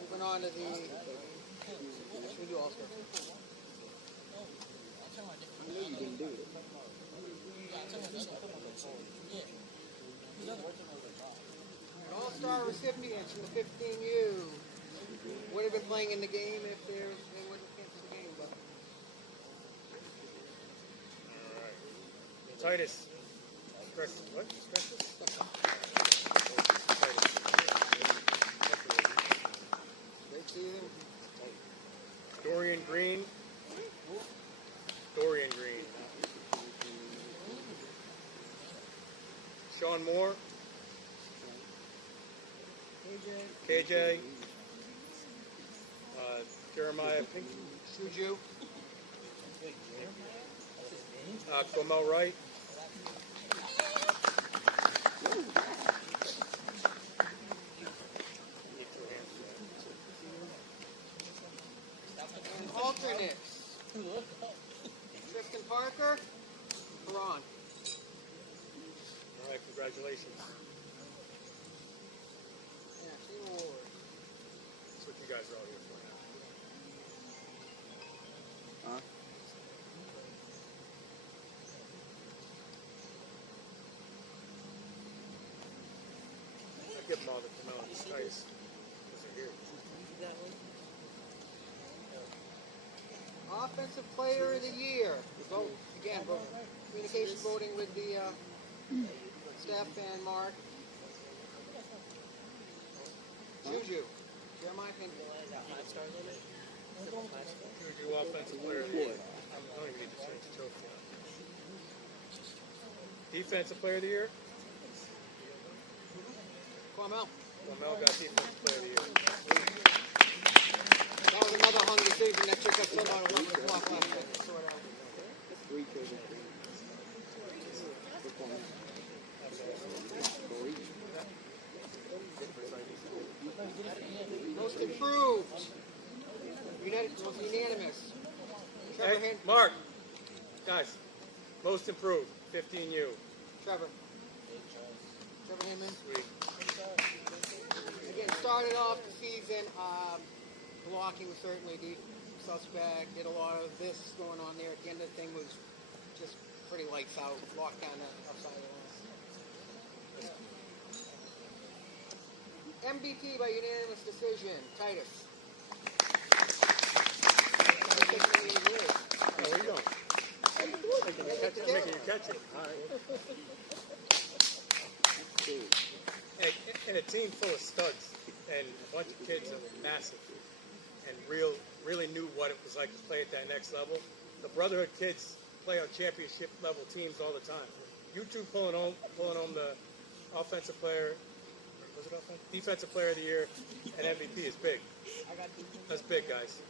Moving on to the. Should we do all stars? I know you didn't do it. All-star recipients from the 15U would have been playing in the game if they wouldn't have canceled the game. But All right. Titus. What? great season. Dorian Green. Dorian Green. Sean Moore. KJ. Jeremiah Pink. Shuju. Quamel Wright. And alternates. Tristan Parker. Haran. All right, congratulations. Yeah, team award. That's what you guys are all here for. Huh? I give them all to Quamel and Titus. Because they're here. Offensive Player of the Year. Vote again. Vote. Communication voting with the Steph and Mark. Juju. Jeremiah Pink. Juju Offensive Player of the Year. I don't even need to change the trophy. Defensive Player of the Year. Quamel. Quamel got Defensive Player of the Year. That was another hung decision that took us till about 11 o'clock last night to sort out. 3 children. Most improved. Most unanimous. Trevor Hey, Hen- Mark. Guys, most improved. 15U. Trevor. Trevor Hinman. Sweet. Again, started off the season, blocking was certainly the suspect. Did a lot of this going on there. At the end of the thing was just pretty lights out. Locked down the outside of the MVP by unanimous decision. Titus. Oh, where you going? Making you catch it. Hey, in a team full of studs and a bunch of kids that were massive and really knew what it was like to play at that next level. The Brotherhood kids play on championship level teams all the time. You two pulling home the offensive player, was it offensive? Defensive Player of the Year and MVP is big. That's big, guys.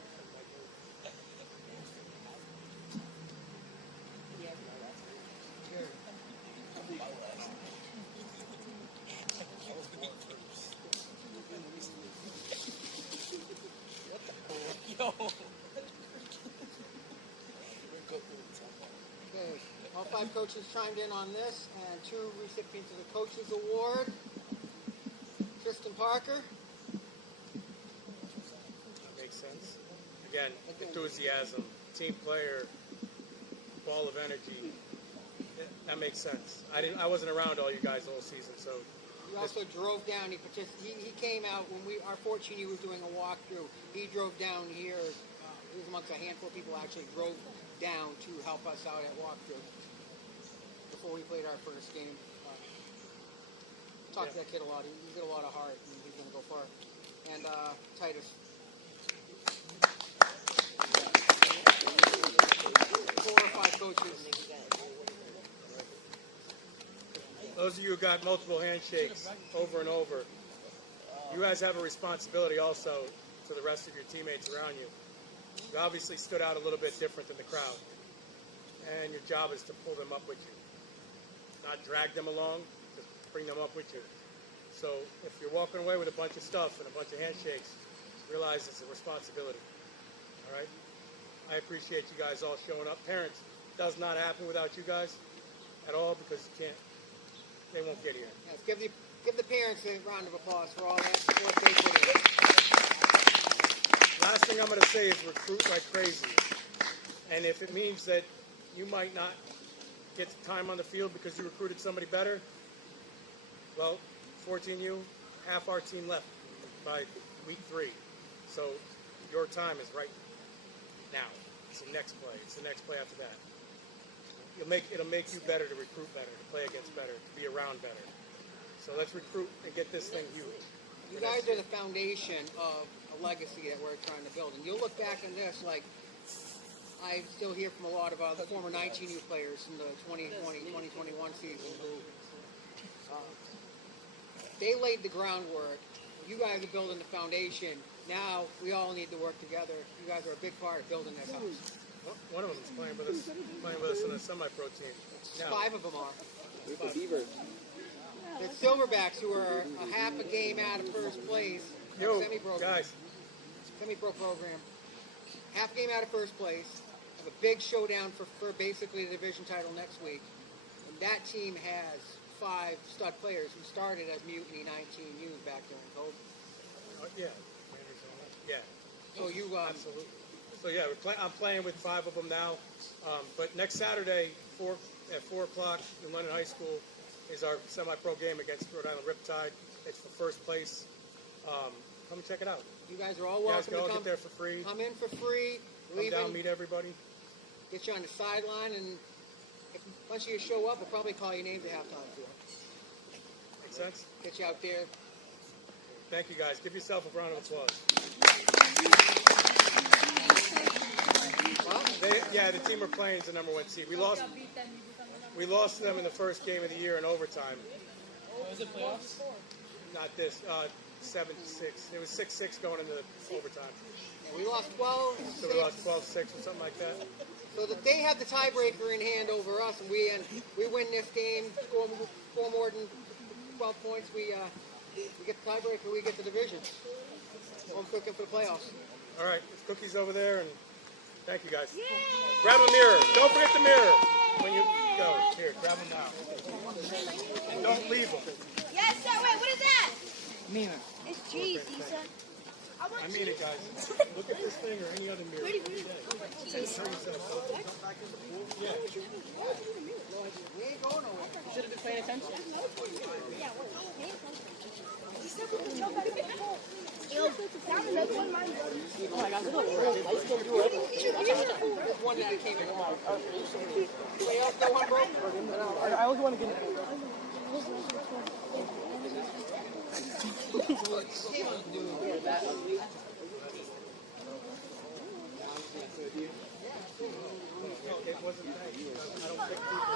Okay, all 5 coaches chimed in on this, and 2 recipients of the Coaches Award. Tristan Parker. That makes sense. Again, enthusiasm, team player, ball of energy. That makes sense. I wasn't around all you guys all season, so He also drove down. He came out when our 14U was doing a walkthrough. He drove down here. He was amongst a handful of people who actually drove down to help us out at walkthrough before we played our first game. Talked to that kid a lot. He's got a lot of heart, and he's going to go far. And Titus. 4 or 5 coaches. those of you who got multiple handshakes over and over, you guys have a responsibility also to the rest of your teammates around you. You obviously stood out a little bit different than the crowd, and your job is to pull them up with you, not drag them along, just bring them up with you. So if you're walking away with a bunch of stuff and a bunch of handshakes, realize it's a responsibility. All right? I appreciate you guys all showing up. Parents, it does not happen without you guys at all, because you can't. They won't get here. Yes, give the Give the parents a round of applause for all that support they put in. Last thing I'm going to say is recruit like crazy. And if it means that you might not get time on the field because you recruited somebody better, well, 14U, half our team left by week 3. So your time is right now. It's the next play. It's the next play after that. It'll make you better to recruit better, to play against better, to be around better. So let's recruit and get this thing huge. You guys are the foundation of a legacy that we're trying to build. And you'll look back on this like I still hear from a lot of the former 19U players in the 2020, 2021 season who they laid the groundwork. You guys are building the foundation. Now we all need to work together. You guys are a big part of building this house. One of them is playing with us in a semi-pro team. Now, 5 of them are. The Beavers. The Silverbacks, who are a half a game out of first place, yo, semi-pro program, half a game out of first place, have a big showdown for basically the division title next week. And that team has 5 stud players who started as Mutiny 19U back during COVID. yeah. Yeah. So you Absolutely. So yeah, I'm playing with 5 of them now. But next Saturday, at 4 o'clock in London High School, is our semi-pro game against Rhode Island Riptide. It's for first place. Come check it out. You guys are all You guys welcome can all to come. get there for free. Come in for free. Come down, meet everybody. Get you on the sideline, and if once you show up, we'll probably call your names at halftime too. Make sense? Get you out there. Thank you guys. Give yourself a round of applause. Well, The team we're playing is the number 1 seed. We lost to them in the first game of the year in overtime. Was it playoffs? Not this. 7-6. It was 6-6 going into overtime. yeah, we lost 12. So we lost 12-6 or something like that. So that they have the tiebreaker in hand over us, and we win this game, score more than 12 points. We get the tiebreaker. We get the division. I'm cooking for the playoffs. All right, there's cookies over there, and thank you guys. Grab a mirror. Don't forget the mirror when you go. Here, grab them now. And don't leave them. Yes, sir. Wait, what is that? Nina. It's cheese, Lisa. I mean it, guys. Look at this thing or any other mirror. Yeah. We ain't going nowhere. Should have been paying attention. There's one that came in wrong. Anybody else know one, bro? I always want to get It wasn't that. I don't pick people